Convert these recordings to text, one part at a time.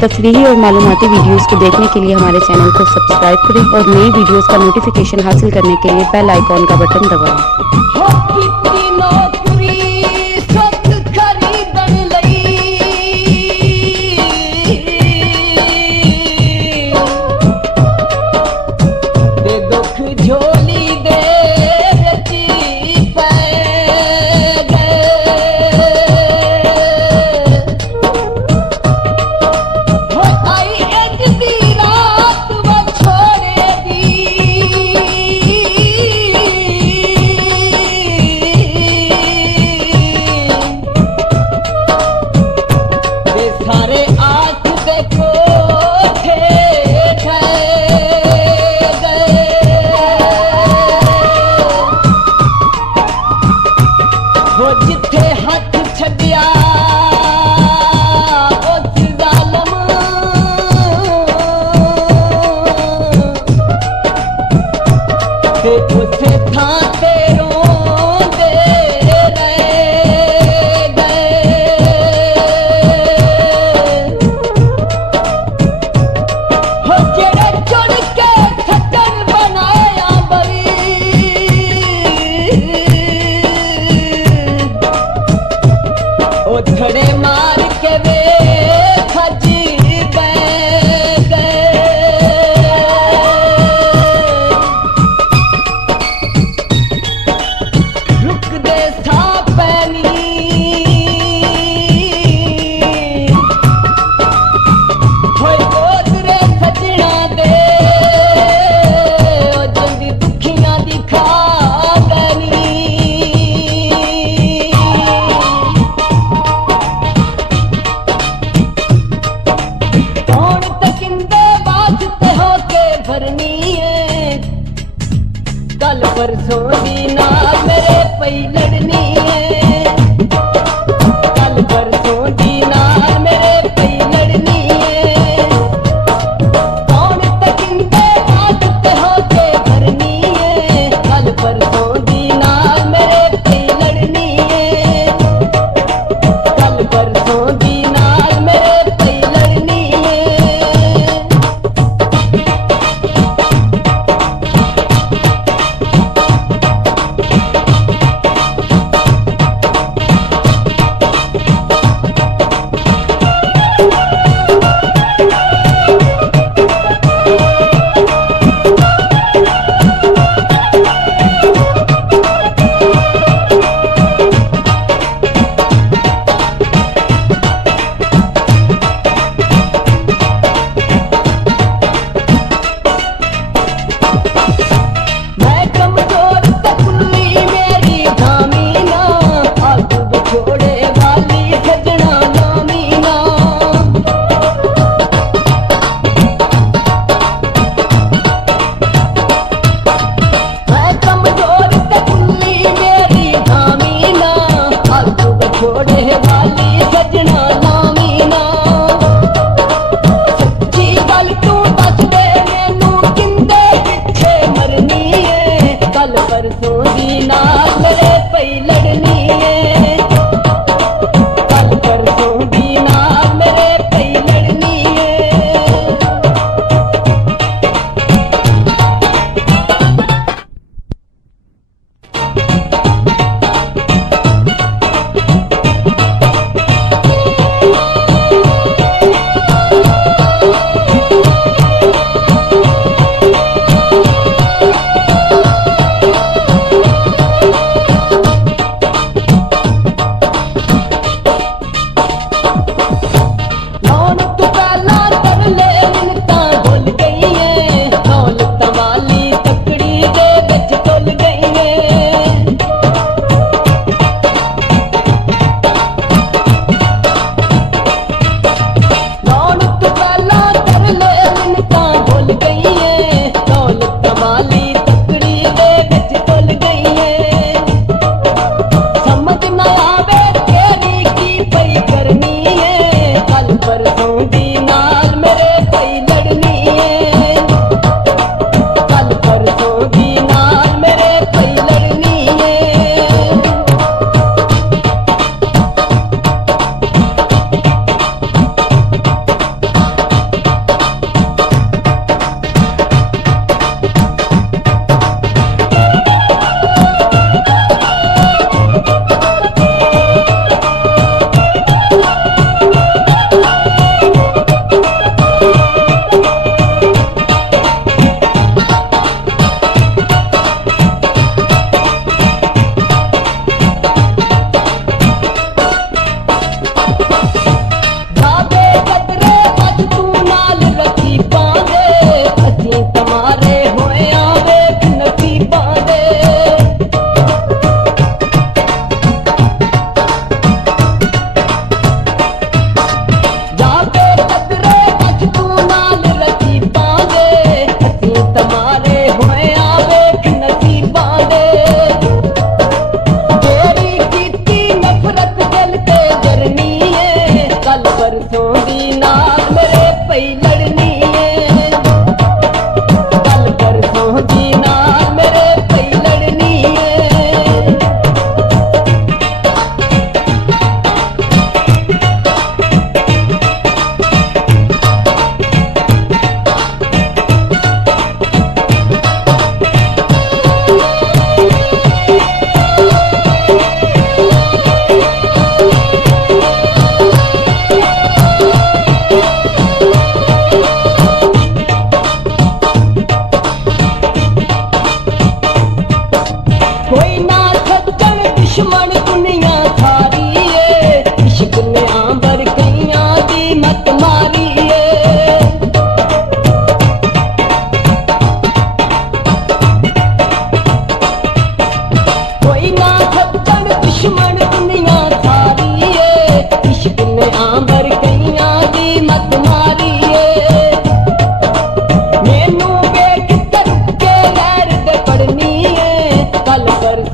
तफरीही और मालूमाती वीडियोस को देखने के लिए हमारे चैनल को सब्सक्राइब करें और नई वीडियोस का नोटिफिकेशन हासिल करने के लिए बेल आइकॉन का बटन दबाएं। जिथे हथ छड़िया उस जालम ते उसे थां ते रोंदे रह गए हो जेड़े चुन के खच्चर बनाया बरी थड़े मार के वे खजी गए रुक दे सा पैनी होए ओदरे सजना दे ओ जल्दी दुखियां दी खा गनी कल परसों दी नाल मेरे पई लड़नी है कल परसों दी नाल मेरे पई लड़नी है कौन तकिंदे आदत होके भरनी है कल परसों दी नाल मेरे पई लड़नी है कल परसों दी नाल मेरे पई लड़नी है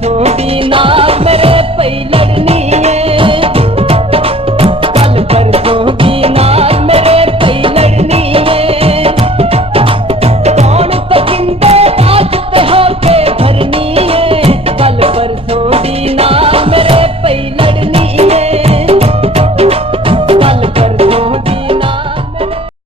परसों दी नाल मेरे पई लड़नी है, कल परसों दी नाल मेरे पई लड़नी है। कौन तकिंदे रात ते होके भरनी है, कल परसों